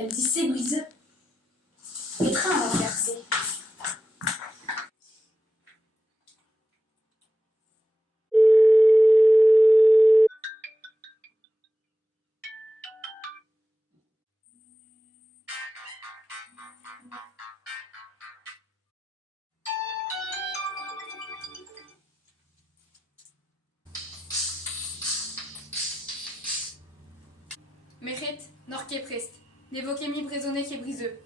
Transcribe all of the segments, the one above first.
Elle dit c'est briseux. Les trains vont percer. Mérite, nor qui est prest. N'évoquez mi brisonné qui est briseux.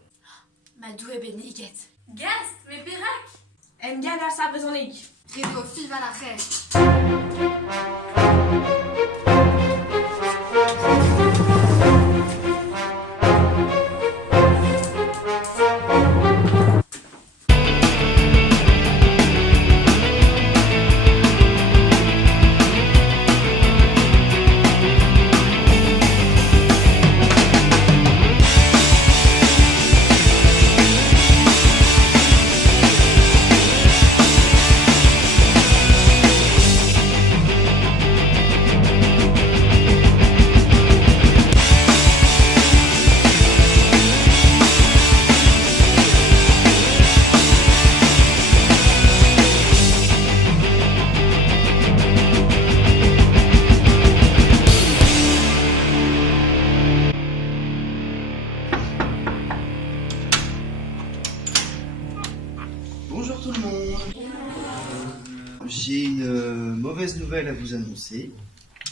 Madou est bénéguette. Gast, mais Pérac. Engal a sa besonig. Rédo, five à la reine. Bonjour tout le monde. J'ai une mauvaise nouvelle à vous annoncer.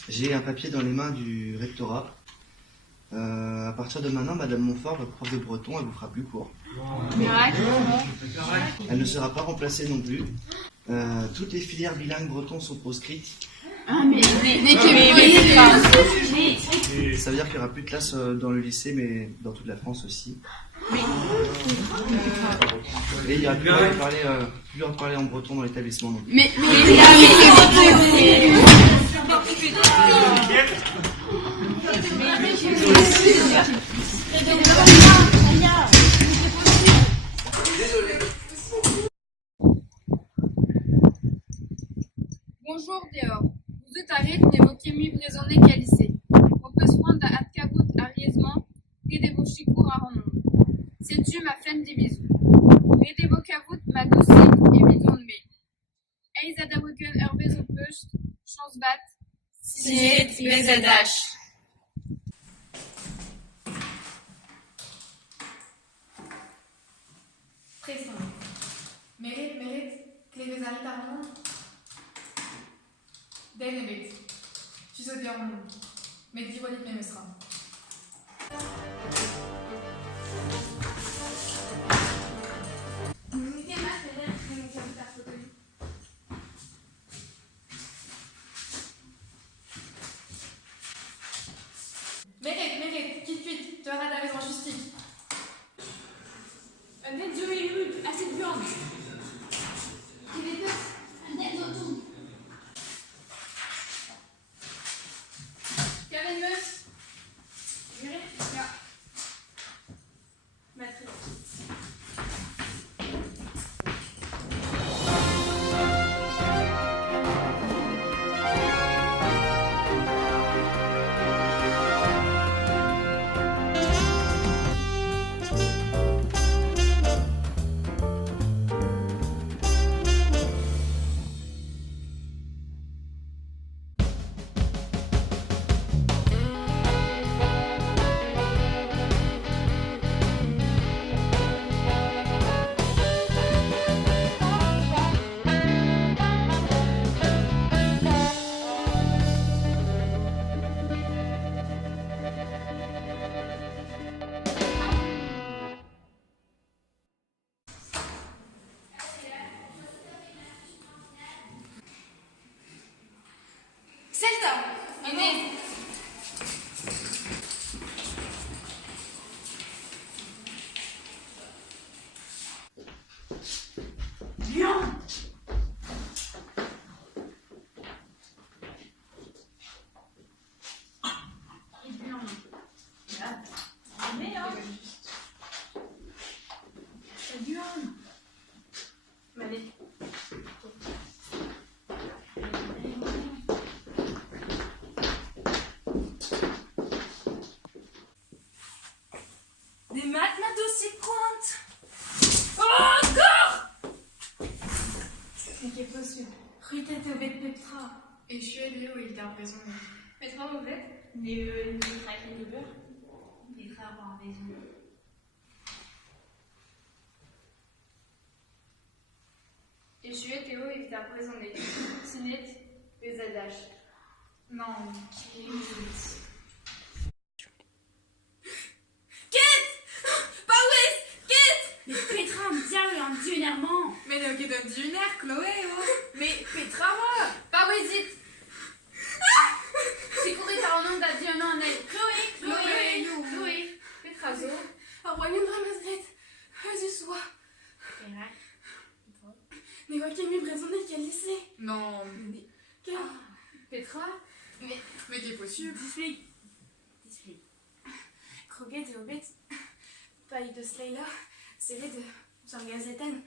J'ai un papier dans les mains du rectorat. À partir de maintenant, Madame Montfort, votre prof de breton, elle vous fera plus cours. Elle ne sera pas remplacée non plus. Toutes les filières bilingues bretons sont proscrites. Ça veut dire qu'il n'y aura plus de classe dans le lycée, mais dans toute la France aussi. Et il n'y aura plus le droit de parler en breton dans l'établissement non plus. Bonjour dehors. Vous êtes arrêtés n'évoquez mi brisonné qu'à lycée. On peut se rendre à Atkavout à Riesement, Rédévochi court à Renon. C'est-tu ma flaine division. Rédévocavout ma dossier et midon de mai. Eizadawoken Herbez au Pust, chance bat, Siet Bezadash. Pression. Mérite, Clévezari pardon. Denebet. Tu sais bien mon. Mais dis Walid Memesra. Mérite, quitte, tu auras ta raison justice. Net Zoé Rude, assez de viande. Kevin Meus. Mérite, ja. Et je suis Léo, il t'a raisonné. Petra Mauvais. Petra Kénibur. Petra Raison. Et je suis Théo, il t'a raisonné. Sinet, BZH. Non, qui est Mais Petra, un diable, un dieu énervant. Mais le qui donne du nerf, Chloé, oh. Mais Petra, moi. Parouézite. C'est couru par un nom d'Adi, un nom en elle. Chloé. Petrazo. Arroyne Ramazret. Jésus Mais quoi qui est raisonné qu'elle lycée. Non. Petra. Mais qui est possible. Display. Kroget et Obet. Paille de Slayla. Série de Jargazeten.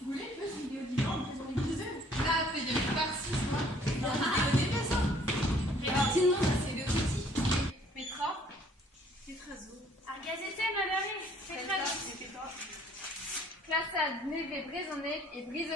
Vous voulez une petite vidéo d'Ivan pour les bisous? Ah, mais il y avait pas 6 mois. Il y a une vidéo n'est pas ça. Dis-moi, c'est le petit. Petra. Petrazo. Argazete, madame. Petra. Classade, Neve, Brésonnet et Brise.